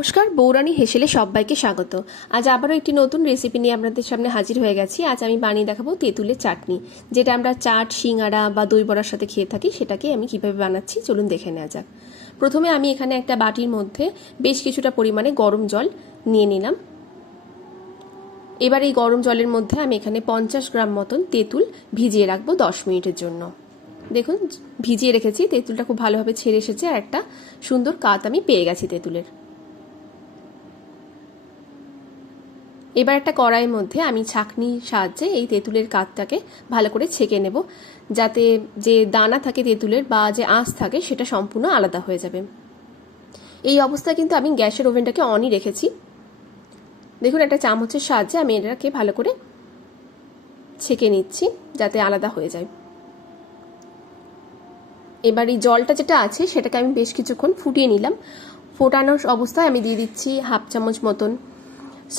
নমস্কার, বৌরানী হেসেলে সবাইকে স্বাগত। আজ আবারও একটি নতুন রেসিপি নিয়ে আপনাদের সামনে হাজির হয়ে গেছি। আজ আমি বানিয়ে দেখাবো তেঁতুলের চাটনি, যেটা আমরা চাট, সিঙ্গাড়া বা দই বড়ার সাথে খেয়ে থাকি। সেটাকে আমি কিভাবে বানাচ্ছি চলুন দেখে নেওয়া যাক। প্রথমে আমি এখানে একটা বাটির মধ্যে বেশ কিছুটা পরিমাণে গরম জল নিয়ে নিলাম। এবার এই গরম জলের মধ্যে আমি এখানে 50 গ্রাম মতন তেঁতুল ভিজিয়ে রাখবো 10 মিনিটের জন্য। দেখুন, ভিজিয়ে রেখেছি, তেঁতুলটা খুব ভালোভাবে ছেড়ে এসেছে আর একটা সুন্দর কাত আমি পেয়ে গেছি তেঁতুলের। এবার একটা কড়াইয়ের মধ্যে আমি ছাঁকনির সাহায্যে এই তেঁতুলের কাতটাকে ভালো করে ছেঁকে নেব, যাতে যে দানা থাকে তেঁতুলের বা যে আঁশ থাকে সেটা সম্পূর্ণ আলাদা হয়ে যাবে। এই অবস্থায় কিন্তু আমি গ্যাসের ওভেনটাকে অনই রেখেছি। দেখুন, একটা চামচের সাহায্যে আমি এটাকে ভালো করে ছেঁকে নিচ্ছি যাতে আলাদা হয়ে যায়। এবার এই জলটা যেটা আছে সেটাকে আমি বেশ কিছুক্ষণ ফুটিয়ে নিলাম। ফোটানোর অবস্থায় আমি দিয়ে দিচ্ছি হাফ চামচ মতন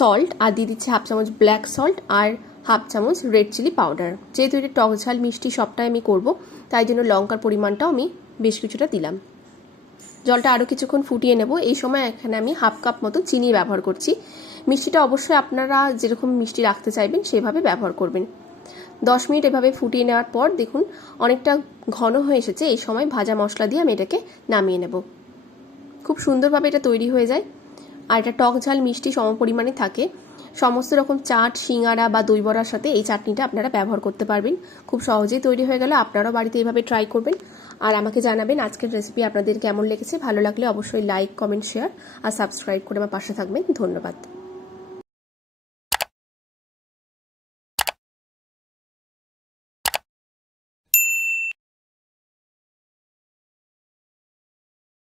সল্ট, আর দিয়ে দিচ্ছি হাফ চামচ ব্ল্যাক সল্ট আর হাফ চামচ রেড চিলি পাউডার। যেহেতু এটা টক ঝাল মিষ্টি সবটাই আমি করব, তাই জন্য লঙ্কার পরিমাণটাও আমি বেশ কিছুটা দিলাম। জলটা আরও কিছুক্ষণ ফুটিয়ে নেব। এই সময় এখানে আমি হাফ কাপ মতো চিনি ব্যবহার করছি। মিষ্টিটা অবশ্যই আপনারা যেরকম মিষ্টি রাখতে চাইবেন সেভাবে ব্যবহার করবেন। 10 মিনিট এভাবে ফুটিয়ে নেওয়ার পর দেখুন অনেকটা ঘন হয়ে এসেছে। এই সময় ভাজা মশলা দিয়ে আমি এটাকে নামিয়ে নেব। খুব সুন্দরভাবে এটা তৈরি হয়ে যায়, আর এটা টক ঝাল মিষ্টি সমপরিমাণে থাকে। সমস্ত রকম চাট, সিঙ্গাড়া বা দই বড়ার সাথে এই চাটনিটা আপনারা ব্যবহার করতে পারবেন। খুব সহজেই তৈরি হয়ে গেল। আপনারাও বাড়িতে এইভাবে ট্রাই করবেন আর আমাকে জানাবেন আজকের রেসিপি আপনাদের কেমন লেগেছে। ভালো লাগলে অবশ্যই লাইক, কমেন্ট, শেয়ার আর সাবস্ক্রাইব করে আমার পাশে থাকবেন। ধন্যবাদ।